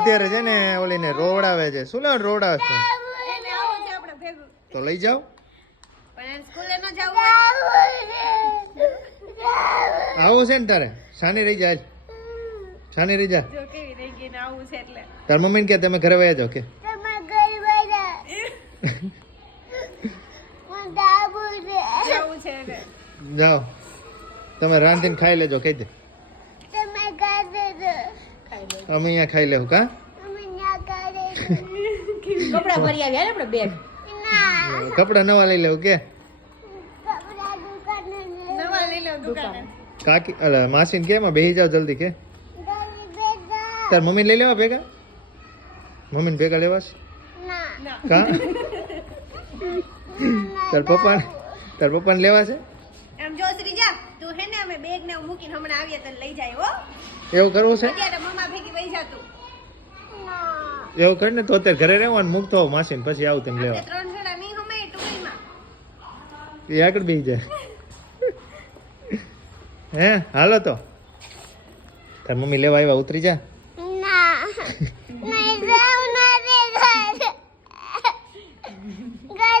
અત્યારે છે ને ઓલીને રોવડાવે છે. શું લેવાનું રોવડાવે છે? એને આવું છે આપણે ભેગું. તો લઈ જાઓ. પણ એને સ્કૂલે ન જવું હોય. આવું છે ને તારે? શાની રહી જા, શાની રહી જા. જો કેવી રહી ગઈ ને આવું છે એટલે. તાર મમ્મીને કે તમે ઘરે વયા જાઓ કે જવું છે એને. જાઓ તમે રાંધીને ખાઈ લેજો. કહી દે અમે અહીંયા ખાઈ લેવું. કા કપડા ભરી આવ્યા ને આપણે બેગ. કપડા નવા લઈ લેવું કે નવા લઈ લો દુકાને. કાકી અલા માસીને કે એમાં બેસી જાઓ જલ્દી કે. તાર મમ્મીને લઈ લેવા ભેગા? મમ્મીને ભેગા લેવા છે? ના. કા તાર પપ્પાને લેવા છે? આમ જો શ્રીજા તું હે ને અમે બેગ ને મૂકીને હમણાં આવીએ તને લઈ જાય હો. એવું કરવું છે? અત્યારે મમ્મા ભેગી વઈ જા તું. એવું કર ને તો અત્યારે ઘરે રહેવાનું મૂકતો હોવ માસીને, પછી આવું તમે આપણે લેવા. 3 જણા નહીં હમે ટુકડીમાં. એ આગળ બેસી જાય. હે હાલો તો તાર મમ્મી લેવા આવ્યા, ઉતરી જા. ના નહીં જાઉં નથી ઘરે